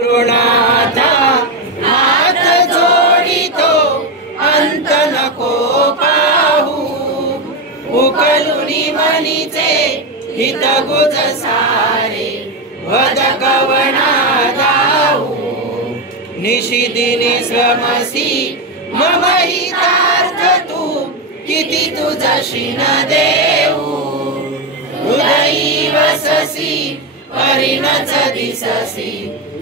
गुरुनाथा हात जोडितो अंत नको पाहू, उकलुनी मनीचे हित गुज सारे वदकवना गाऊ, निशिदिनी श्रमसी मम हितार्थ तू किती तुझशी न देऊ, हृदयी वससी परिणच दिससी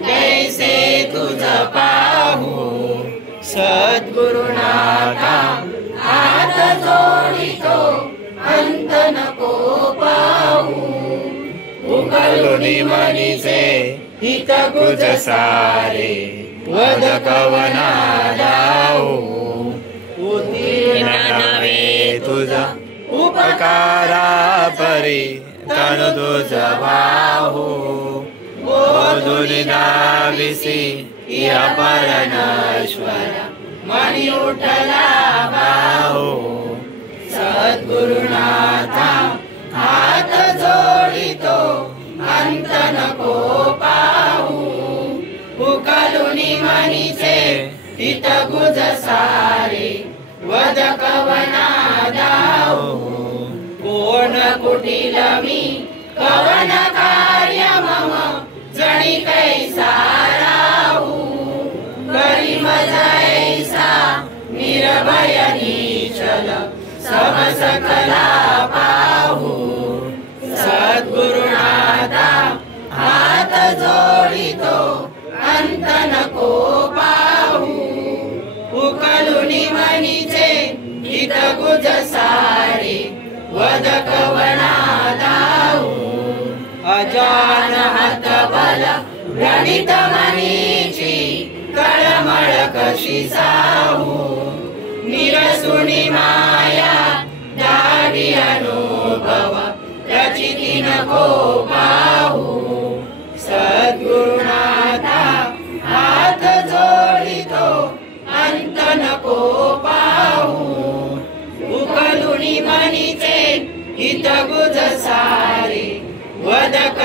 कैसे तुझ पाहू, सद्गुरुनाथा हात जोडितो अंत नको पाहू, उकलुनी मनीचे हित गुज सारे वदकवना गाऊ, उत्तीर्ण नव्हे तुझा उपकारा परी तनु तुझ भाऊ, बोधुनी दाविसी या परमेश्वर मनी उठला भाऊ, सद्गुरुनाथा हात जोडितो अंत नको पाहू, उकलुनी मनीचे हित गुज सारे वदकवना गाऊ, कोण कुटील मी कवन कार्य मम जणी कैसा राहू, करी मज ऐसा निर्भय निश्चल सब सकला पाहू, सद्गुरुनाथा हात जोडितो अंत नको पाहू, उकलुनी मनीचे हित गुज सारे वदकवना गाऊ, अजान हात बल गणित मनीची तळमळ कशी साहू, निरसुनी माया दावी अनुभव रचिती नको पाहू, सद्गुरुनाथा हात जोडितो अंत नको पाहू, उकलुनी मनीचे हित गुज सारे वदक